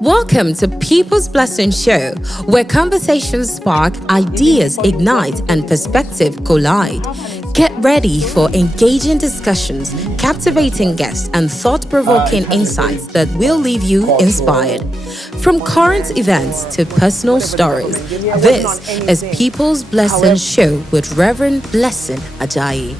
Welcome to People's Blessing Show, where conversations spark, ideas ignite, and perspective collide. Get ready for engaging discussions, captivating guests, and thought-provoking insights that will leave you inspired. From current events to personal stories, this is People's Blessing Show with Rev.Blessing Ajayi.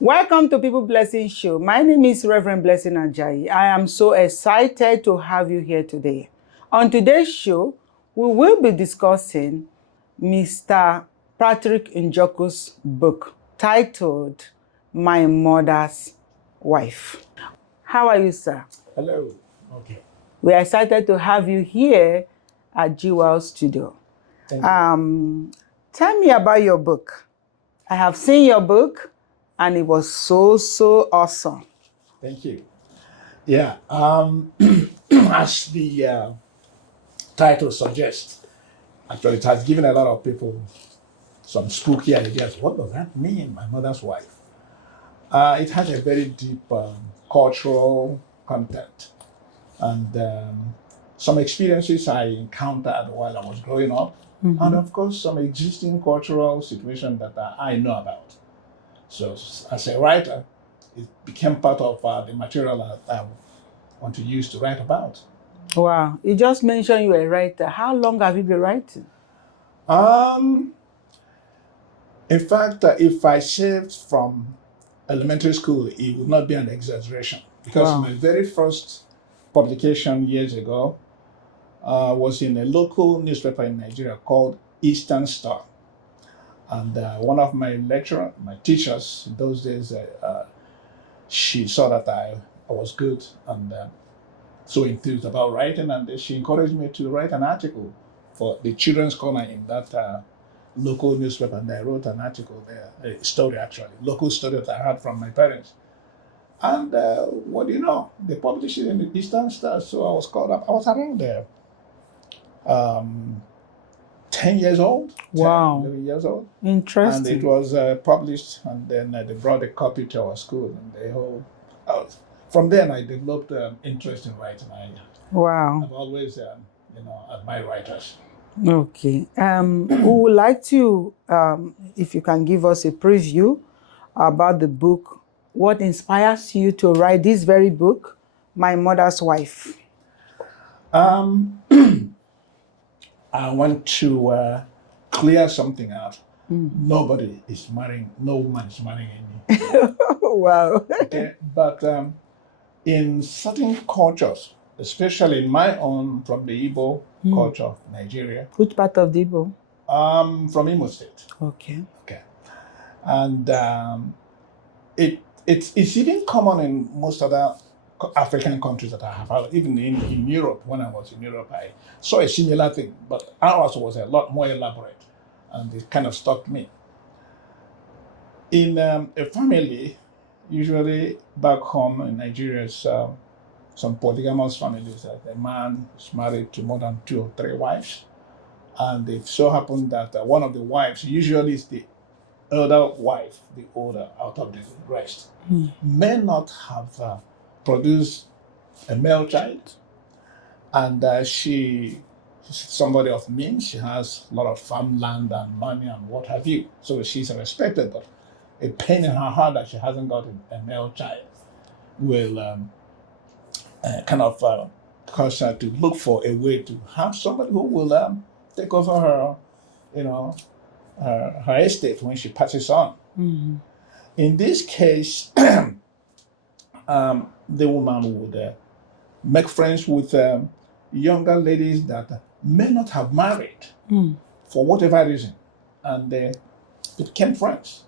Welcome to People Blessing Show. My name is Rev.Blessing Ajayi. I am so excited to have you here today. On today's show, we will be discussing Mr. Patrick Njokwu's book titled My Mother's Wife. How are you, sir? Hello. Okay. We are excited to have you here at Jewel Studio. Thank you. Tell me about your book. I have seen your book, and it was so awesome. Thank you. Yeah. As the title suggests, actually, it has given a lot of people some spooky ideas. What does that mean, my mother's wife? It has a very deep cultural content and some experiences I encountered while I was growing up, and of course, some existing cultural situations that I know about. So as a writer, it became part of the material that I want to use to write about. Wow. You just mentioned you were a writer. How long have you been writing? In fact, if I saved from elementary school, it would not be an exaggeration. Because Wow. my very first publication years ago was in a local newspaper in Nigeria called Eastern Star. And one of my teachers in those days, she saw that I was good and so enthused about writing, and she encouraged me to write an article for the children's corner in that local newspaper. And I wrote an article there, a story actually, local story that I heard from my parents. And what do you know? They published it in the Eastern Star, so I was called up. I was around there. 10 years old. Wow. 11 years old. Interesting. And it was published, and then they brought a copy to our school, and the whole. From then, I developed interest in writing. Wow. I've always, admired writers. Okay. We would like to, if you can give us a preview about the book, what inspires you to write this very book, My Mother's Wife? I want to clear something out. Nobody is marrying, no woman is marrying me. Wow. Okay, but in certain cultures, especially in my own, from the Igbo culture of Nigeria. Which part of the Igbo? From Imo State. Okay. Okay, and it's even common in most other African countries that I have had. Even in Europe, when I was in Europe, I saw a similar thing, but ours was a lot more elaborate, and it kind of stuck me. In a family, usually back home in Nigeria, some polygamous families, a man is married to more than 2 or 3 wives, and it so happened that one of the wives usually is the elder wife, the older out of the rest, may not have produced a male child, and she's somebody of means. She has a lot of farmland and money and what have you, so she's respected, but a pain in her heart that she hasn't got a male child will cause her to look for a way to have somebody who will take over her, her estate when she passes on. In this case, the woman would make friends with younger ladies that may not have married for whatever reason, and they became friends.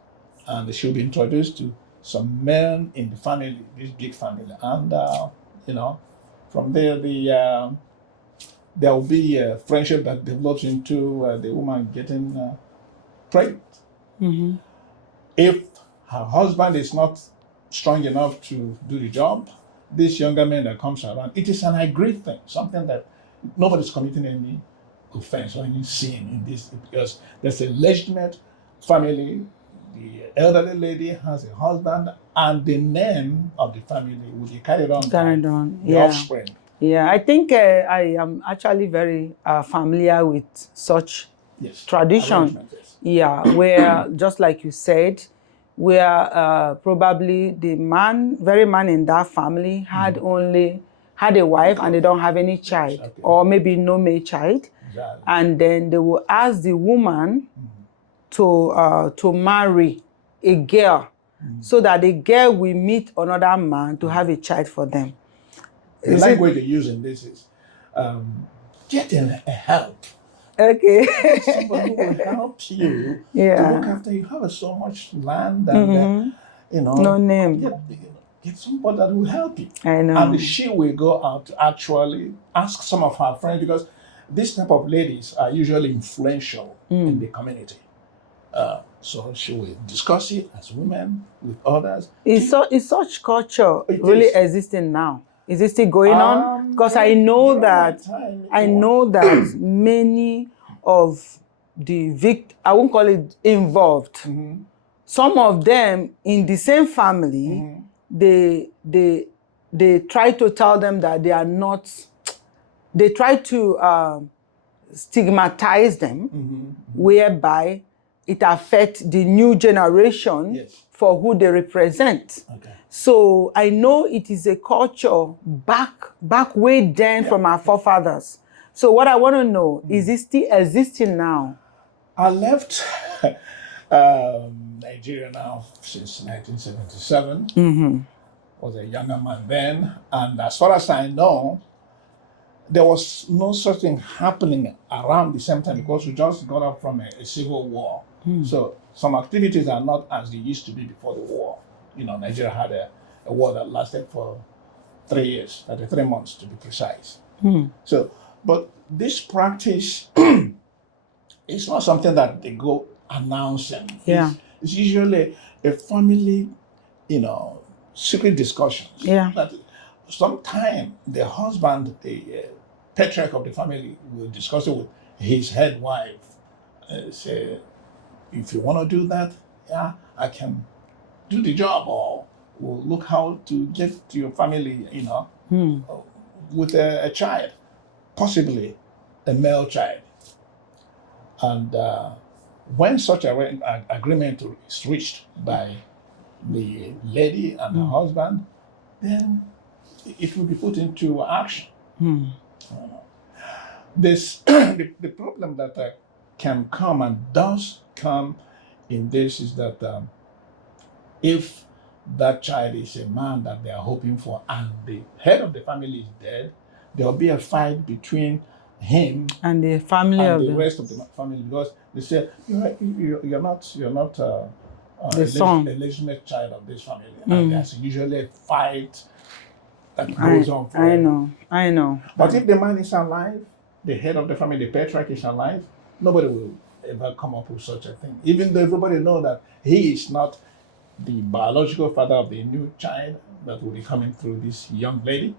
And she'll be introduced to some men in the family, this big family, and from there there will be a friendship that develops into the woman getting pregnant. If her husband is not strong enough to do the job, this younger man that comes around, it is an agreed thing, something that nobody's committing any offense or any sin in this, because there's a legitimate family the elderly lady has a husband, and the name of the family will be carried on by the offspring. Yeah, I think I am actually very familiar with such tradition. Yes. Yeah, where just like you said, where probably the very man in that family had a wife and they don't have any child, or maybe no male child, and then they will ask the woman to marry a girl, so that the girl will meet another man to have a child for them. The language they use in this is getting a help. Okay. Somebody who will help you to look after you. Have so much land, and no name. Get somebody that will help you. I know. And she will go out to actually ask some of her friends, because this type of ladies are usually influential in the community. So she will discuss it as women with others. Is such culture really existing now? Is it still going on? Because I know that many of the I won't call it involved. Some of them in the same family, they try to tell them that they are not. They try to stigmatize them, whereby it affects the new generation for who they represent. Okay. So I know it is a culture back way then from our forefathers. So what I want to know, is it still existing now? I left Nigeria now since 1977. Was a younger man then, and as far as I know, there was no such thing happening around the same time, because we just got up from a civil war. So some activities are not as they used to be before the war. Nigeria had a war that lasted for 3 years, 33 months to be precise. So, but this practice is not something that they go announcing. Yeah. It's usually a family, secret discussions. Yeah. That sometime the husband, the patriarch of the family, will discuss it with his head wife. Say, if you want to do that, I can do the job, or we'll look how to get to your family, with a child, possibly a male child. And when such an agreement is reached by the lady and her husband, then it will be put into action. The problem that can come and does come in this is that if that child is a man that they are hoping for, and the head of the family is dead, there will be a fight between him and the family and of the rest of the family, because they say you're not the son, a legitimate child of this family, and there's usually a fight that goes on forever. I know. But if the man is alive, the head of the family, the patriarch is alive, nobody will ever come up with such a thing, even though everybody knows that he is not the biological father of the new child that will be coming through this young lady.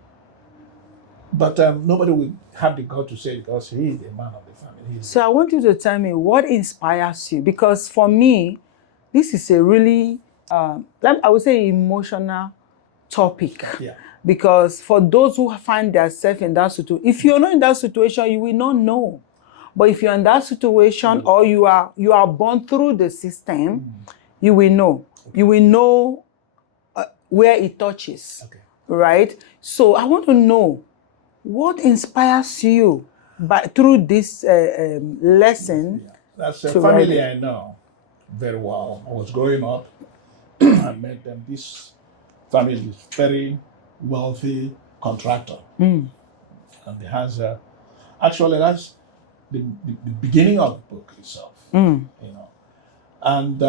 But nobody will have the guts to say, because he is the man of the family. So I want you to tell me what inspires you, because for me, this is a really, I would say, emotional topic. Yeah. Because for those who find themselves in that situation, if you're not in that situation, you will not know. But if you're in that situation, or you are born through the system, you will know. You will know where it touches, right? So I want to know, what inspires you through this lesson? That's a family I know very well. I was growing up, I met them. This family is very wealthy contractor, and it has actually that's the beginning of the book itself, and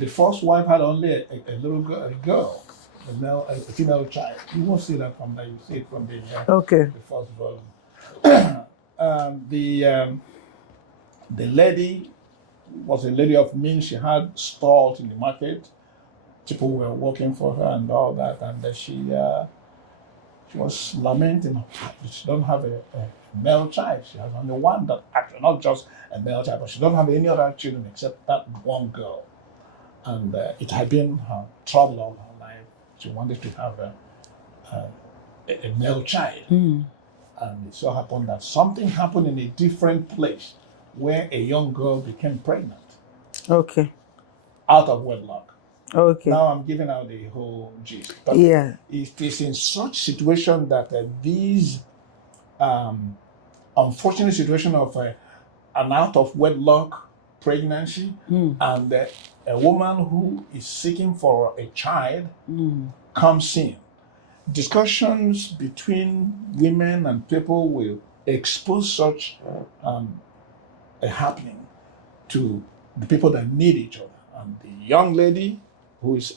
the first wife had only a little girl, a female child. You won't see that from there. You see it from the first volume. The lady was a lady of means. She had stalls in the market. People were working for her and all that, and she was lamenting she don't have a male child. She has only one that actually not just a male child, but she don't have any other children except that one girl. And it had been her trouble all her life. She wanted to have a male child. And it so happened that something happened in a different place where a young girl became pregnant. Okay. Out of wedlock. Okay. Now I'm giving out the whole gist. But yeah. It is in such situation that these unfortunate situation of an out of wedlock pregnancy and a woman who is seeking for a child comes in. Discussions between women and people will expose such a happening to the people that need each other. And the young lady who is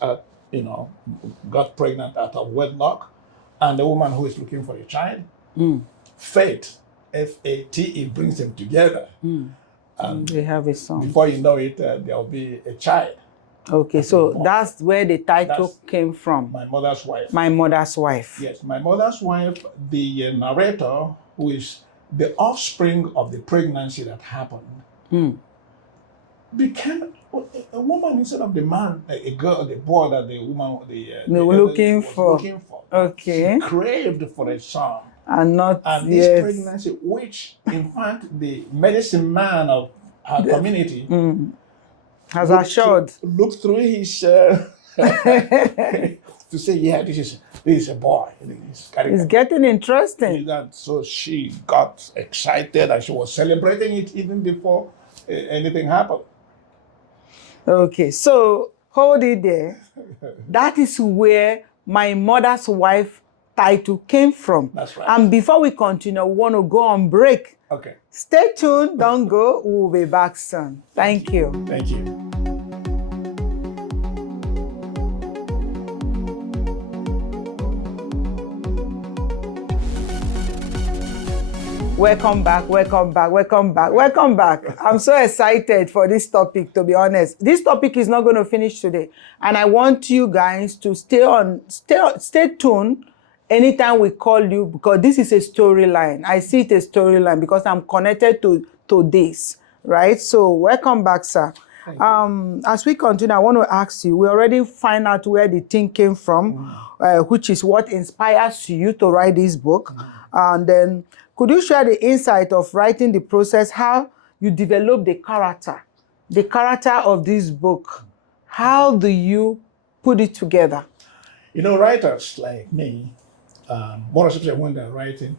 got pregnant out of wedlock, and the woman who is looking for a child, fate, F-A-T-E, brings them together. And they have a son. Before you know it, there will be a child. Okay, so that's where the title came from. My Mother's Wife. My Mother's Wife. Yes, My Mother's Wife, the narrator, who is the offspring of the pregnancy that happened, became a woman instead of the man, a girl, the boy that the woman, they were looking for. Okay. She craved for a son. And this pregnancy, which in fact the medicine man of her community has assured. Looked through his to say, yeah, this is a boy. It's getting interesting. So she got excited and she was celebrating it even before anything happened. Okay, so hold it there. That is where My Mother's Wife title came from. That's right. And before we continue, we want to go on break. Okay. Stay tuned, don't go. We'll be back soon. Thank you. Thank you. Welcome back, welcome back, welcome back, welcome back. I'm so excited for this topic, to be honest. This topic is not going to finish today. And I want you guys to stay tuned anytime we call you, because this is a storyline. I see it a storyline because I'm connected to this, right? So welcome back, sir. As we continue, I want to ask you, we already find out where the thing came from, which is what inspires you to write this book. And then could you share the insight of writing the process, how you develop the character of this book? How do you put it together? You know, writers like me, more especially when they're writing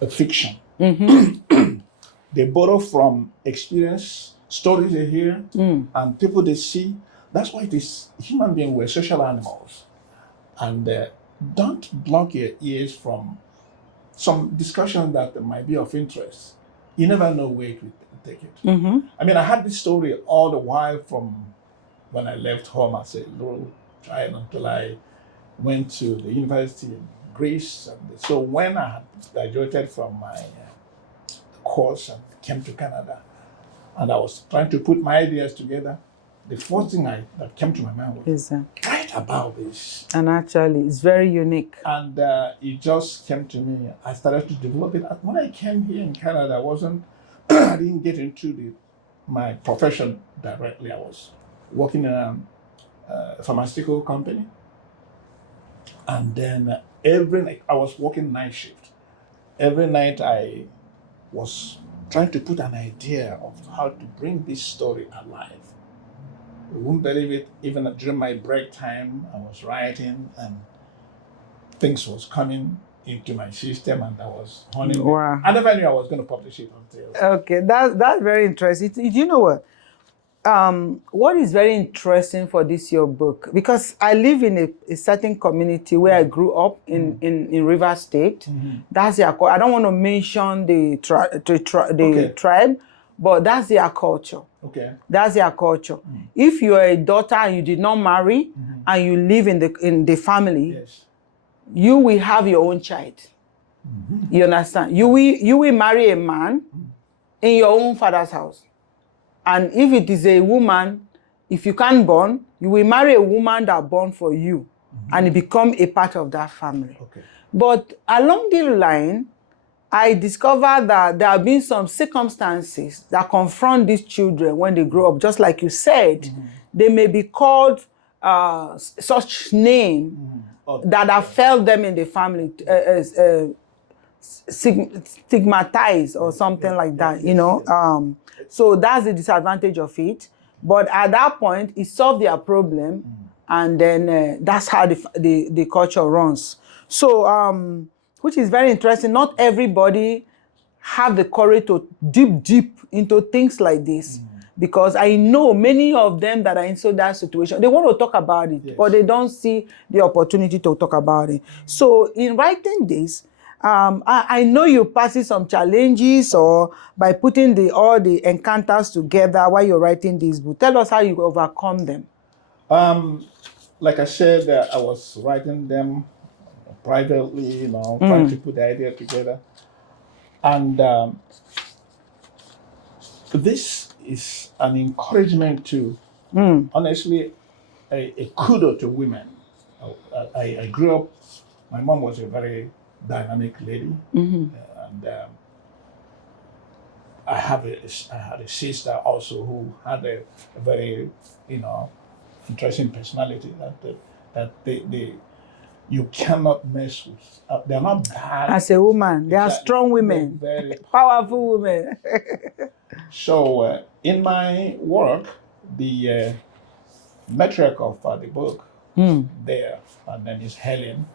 a fiction, they borrow from experience, stories they hear, and people they see. That's why it is human beings, we're social animals. And don't block your ears from some discussion that might be of interest. You never know where it will take it. I mean, I had this story all the while from when I left home as a little child until I went to the university in Greece. And so when I had graduated from my course and came to Canada, and I was trying to put my ideas together, the first thing that came to my mind was, write about this. And actually, it's very unique. And it just came to me. I started to develop it. When I came here in Canada, I didn't get into my profession directly. I was working in a pharmaceutical company. And then every night, I was working night shift. Every night I was trying to put an idea of how to bring this story alive. You won't believe it, even during my break time, I was writing and things was coming into my system and I was honing. Wow. I never knew I was going to publish it until. Okay, that's very interesting. You know what? What is very interesting for this your book, because I live in a certain community where I grew up in River State. That's their culture. I don't want to mention the tribe, but that's their culture. Okay. That's their culture. If you are a daughter and you did not marry and you live in the family, Yes. you will have your own child. You understand? You will marry a man in your own father's house. And if it is a woman, if you can't born, you will marry a woman that born for you. and it become a part of that family. Okay. But along the line, I discovered that there have been some circumstances that confront these children when they grow up. Just like you said, they may be called such name that affect them in the family, stigmatized or something like that, you know. So that's the disadvantage of it. But at that point, it solved their problem, and then that's how the culture runs. So, which is very interesting. Not everybody have the courage to deep into things like this, because I know many of them that are in that situation, they want to talk about it, but they don't see the opportunity to talk about it. So in writing this, I know you passing some challenges, or by putting all the encounters together while you're writing this book. Tell us how you overcome them. Like I said, I was writing them privately, you know, trying to put the idea together. And this is an encouragement to, honestly, a kudo to women. I grew up, my mom was a very dynamic lady, and I had a sister also who had a very, you know, interesting personality that they you cannot mess with. They're not bad. As a woman, they are strong women, very powerful women. So in my work, the matriarch of the book there, and then is Helen,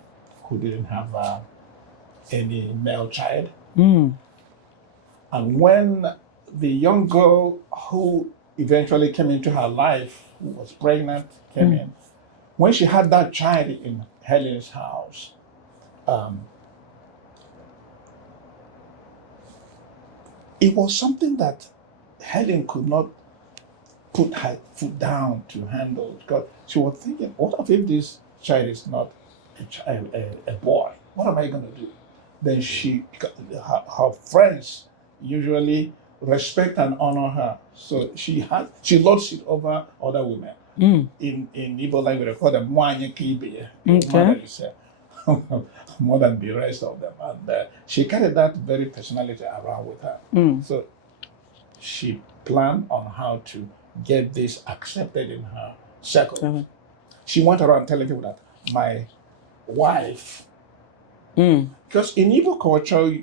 who didn't have any male child. And when the young girl who eventually came into her life, who was pregnant, came in, when she had that child in Helen's house, it was something that Helen could not put her foot down to handle, because she was thinking, what if this child is not a boy? What am I going to do? Then her friends usually respect and honor her, so she lords it over other women. In Igbo language, they call them mwanye kibe, more than the rest of them, and she carried that very personality around with her. So she planned on how to get this accepted in her circle. She went around telling people that my wife, because in Igbo culture,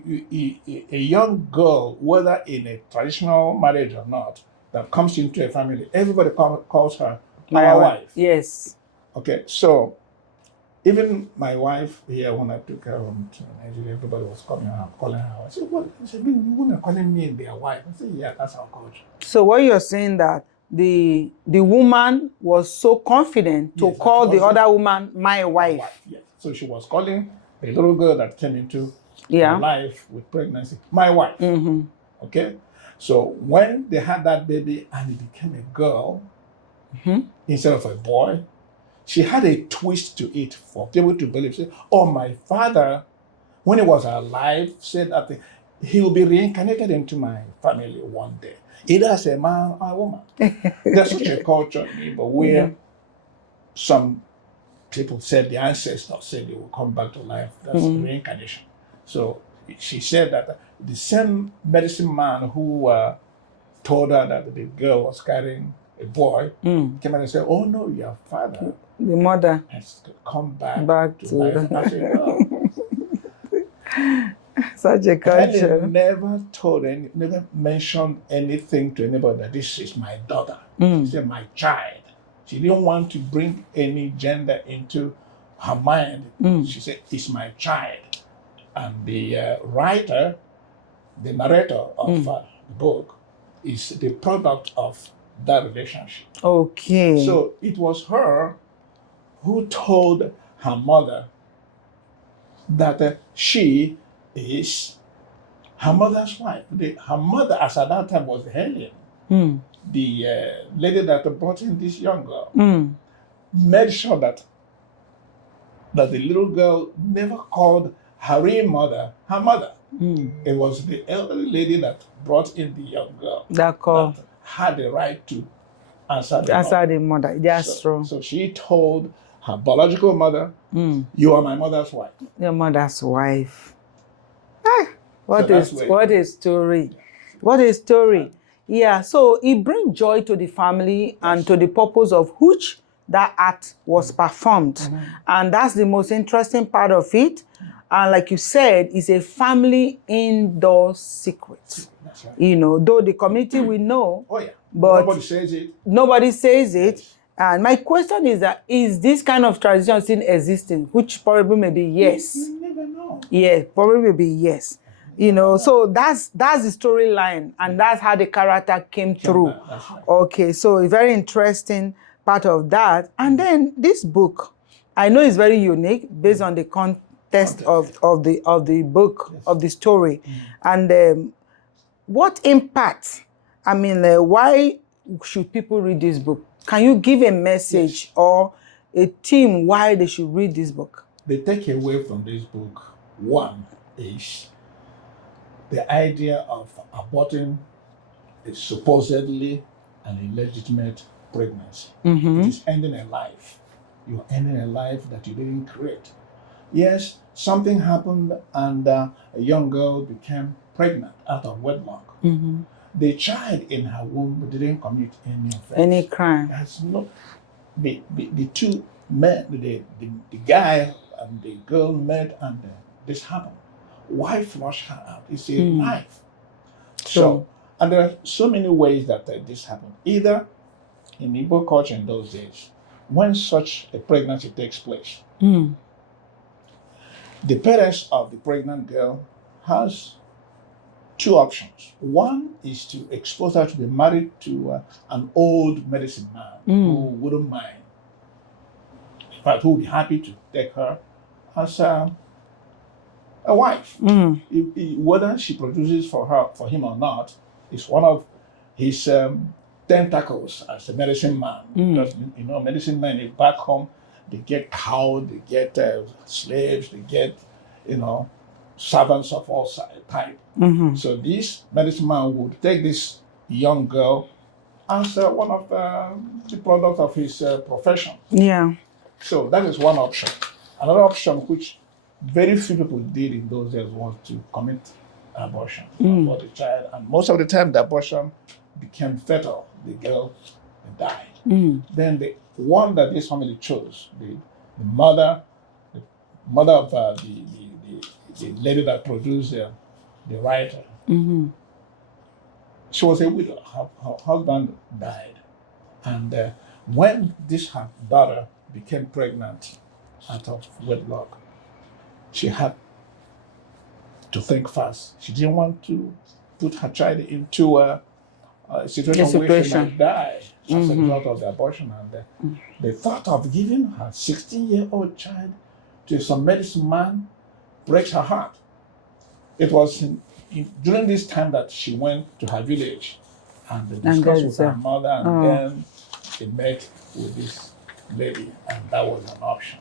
a young girl, whether in a traditional marriage or not, that comes into a family, everybody calls her my wife. Yes. Okay, so even my wife here, when I took her home to Nigeria, everybody was calling her. I said, what? She said, you women are calling me their wife. I said, yeah, that's our culture. So what you're saying that the woman was so confident to call the other woman my wife. Yes. So she was calling a little girl that came into her life with pregnancy my wife. Okay? So when they had that baby and it became a girl instead of a boy, she had a twist to it for people to believe. Say, oh, my father, when he was alive, said that he will be reincarnated into my family one day, either as a man or a woman. There's such a culture in Igbo where some people said the ancestors said they will come back to life. That's reincarnation. So she said that the same medicine man who told her that the girl was carrying a boy came out and said, oh no, your father, the mother, has come back to life. I said, no. Such a culture. Helen never mentioned anything to anybody that this is my daughter. She said, my child. She didn't want to bring any gender into her mind. She said, it's my child. And the writer, the narrator of the book, is the product of that relationship. Okay. So it was her who told her mother that she is her mother's wife. Her mother, as at that time, was Helen, the lady that brought in this young girl. Made sure that the little girl never called her real mother her mother. It was the elderly lady that brought in the young girl that had the right to answer the mother. That's true. So she told her biological mother, you are my mother's wife. Your mother's wife. What a story. What a story. Yeah, so it brings joy to the family and to the purpose of which that act was performed. And that's the most interesting part of it. And like you said, it's a family indoor secret. That's right. You know, though the community will know, Oh, yeah. but Nobody says it. nobody says it. Yes. And my question is that, is this kind of tradition still existing? Which probably may be yes. You never know. Yeah, probably will be yes. You know, so that's the storyline, and that's how the character came through. That's right. Okay, so a very interesting part of that. And then this book, I know it's very unique based on the context of the book, Yes. of the story. And what impact, I mean, why should people read this book? Can you give a message or a theme why they should read this book? The takeaway from this book, one, is the idea of aborting a supposedly an illegitimate pregnancy. It is ending a life. You're ending a life that you didn't create. Yes, something happened and a young girl became pregnant out of wedlock. The child in her womb didn't commit any offense. Any crime. That's not the two men, the guy and the girl met and this happened. Why flush her out? It's a life. So, and there are so many ways that this happened. Either in Igbo culture in those days, when such a pregnancy takes place, the parents of the pregnant girl has two options. One is to expose her to be married to an old medicine man who wouldn't mind. In fact, who would be happy to take her as a wife. Whether she produces for him or not, is one of his tentacles as a medicine man. Because, you know, medicine men back home, they get cows, they get slaves, they get, you know, servants of all type. So this medicine man would take this young girl as one of the products of his profession. Yeah. So that is one option. Another option, which very few people did in those days, was to commit abortion for the child. And most of the time, the abortion became fatal. The girl died. Then the one that this family chose, the mother of the lady that produced the writer, she was a widow. Her husband died. And when her daughter became pregnant out of wedlock, she had to think fast. She didn't want to put her child into a situation where she might die as a result of the abortion. And the thought of giving her 16-year-old child to some medicine man breaks her heart. It was during this time that she went to her village and discussed with her mother, and then she met with this lady, and that was an option.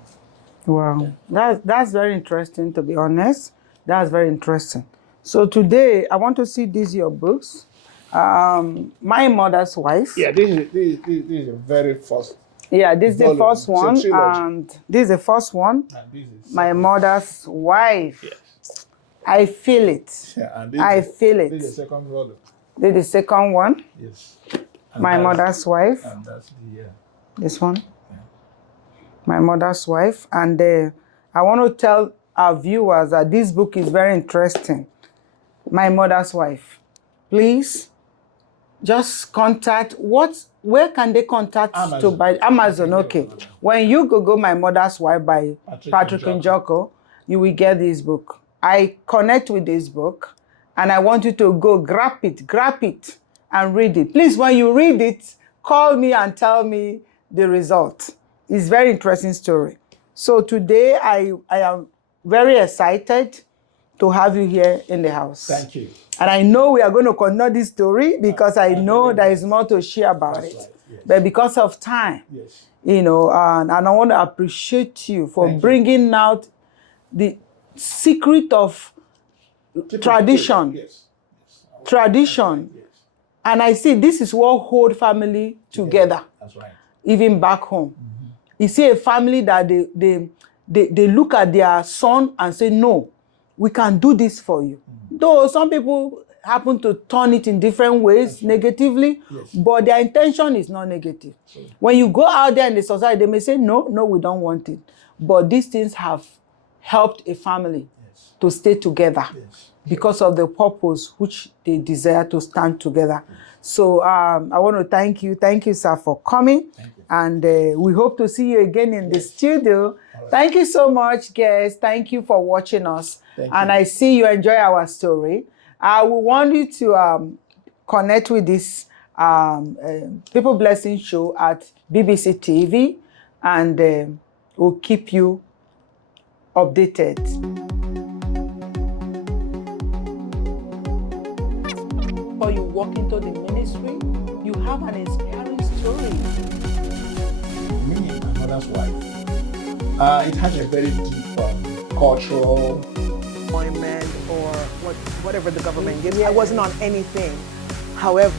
Wow, that's very interesting, to be honest. That's very interesting. So today, I want to see these your books. My Mother's Wife. Yeah, this is the very first. Yeah, this is the first one, trilogy. and this is the first one. And this is My Mother's Wife. Yes. I feel it. Yeah, and I feel it. This is the second volume. This is the second one. Yes. My Mother's Wife. And that's the This one. My Mother's Wife. And I want to tell our viewers that this book is very interesting. My Mother's Wife. Please, just contact. Where can they contact Amazon. to buy? Amazon, okay. When you Google My Mother's Wife by Patrick Njokwu, you will get this book. I connect with this book, and I want you to go grab it, and read it. Please, when you read it, call me and tell me the result. It's a very interesting story. So today, I am very excited to have you here in the house. Thank you. And I know we are going to continue this story because I know there is more to share about it. Right. Yes. But because of time, Yes. you know, and I want to appreciate you for bringing out the secret of tradition. Yes. Tradition. Yes. And I see this is what hold family together, That's right. even back home. You see a family that they look at their son and say, no, we can do this for you. Though some people happen to turn it in different ways, negatively, but their intention is not negative. When you go out there in the society, they may say, no, we don't want it. But these things have helped a family to stay together because of the purpose which they desire to stand together. So I want to thank you. Thank you, sir, for coming. And we hope to see you again in the studio. Thank you so much, guys. Thank you for watching us. And I see you enjoy our story. We want you to connect with this People Blessing show at BBC TV, and we'll keep you updated. Before you walk into the ministry, you have an inspiring story. Me and my mother's wife. It has a very deep cultural employment or whatever the government gives. I wasn't on anything. However,